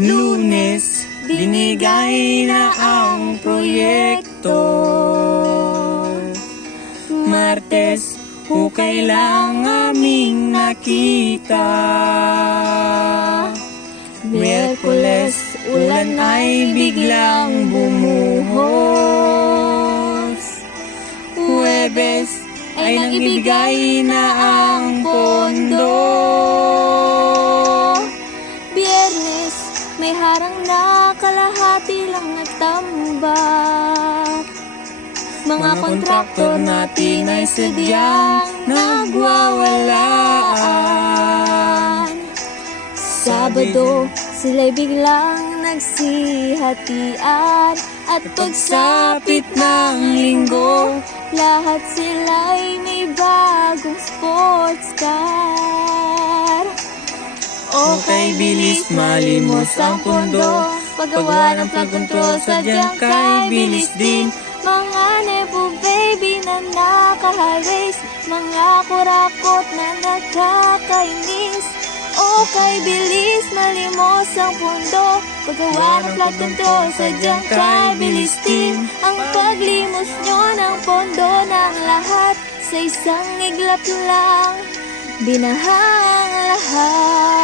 Lunes, binigay na ang proyekto. Martes, hukay lang aming nakita. Miyerkules, ulan ay biglang bumuhos. Huwebes, ay nang ibigay na ang pondo. Biyernes, may harang na kalahati lang nagtambak. Mga kontraktor natin ay sadyang nagwawalaan. Sabado, sila'y biglang nagsihatian. At pagsapit ng linggo, lahat sila'y may bagong sports car. Okay, bilis malimos ang pondo. Paggawa ng flood control, sadyang kay bilis din. Mga nepo baby na naka-highways, mga kurakot na nakakainis. Okay, bilis malimos ang pondo. Paggawa ng flood control, sadyang kay bilis din. Ang paglimos nyo ng pondo ng lahat, sa isang iglap lang, binahang lahat.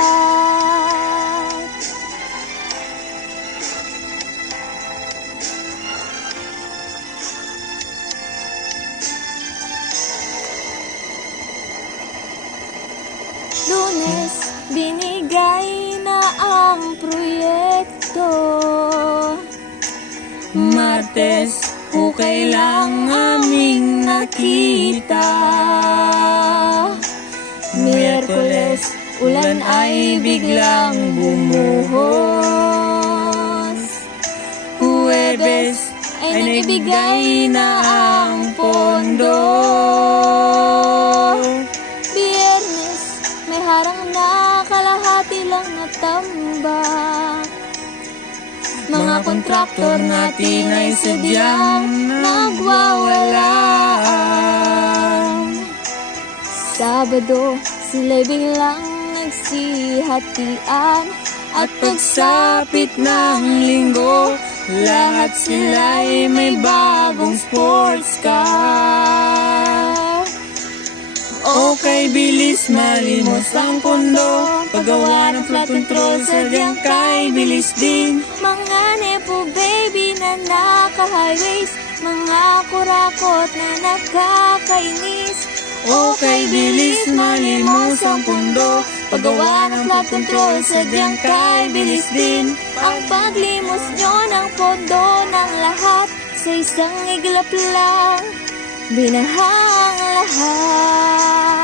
Lunes, binigay na ang proyekto. Martes, hukay lang aming nakita. Miyerkules, ulan ay biglang bumuhos. Huwebes, ay naibigay na ang pondo. Biyernes, may harang na kalahati lang natambak. Mga kontraktor natin ay sadyang nagwawalaan. Sabado, sila'y biglang nagsihatian. At pagsapit ng linggo, lahat sila'y may bagong sports car. Okay, bilis malimos ang pondo. Paggawa ng flood control, sadyang kay bilis din. Mga nepo baby na naka-highways, mga kurakot na nakakainis. Okay, bilis malimos ang pondo. Paggawa ng flood control, sadyang kay bilis din. Ang paglimos nyo ng pondo ng lahat, sa isang iglap lang, binahang lahat.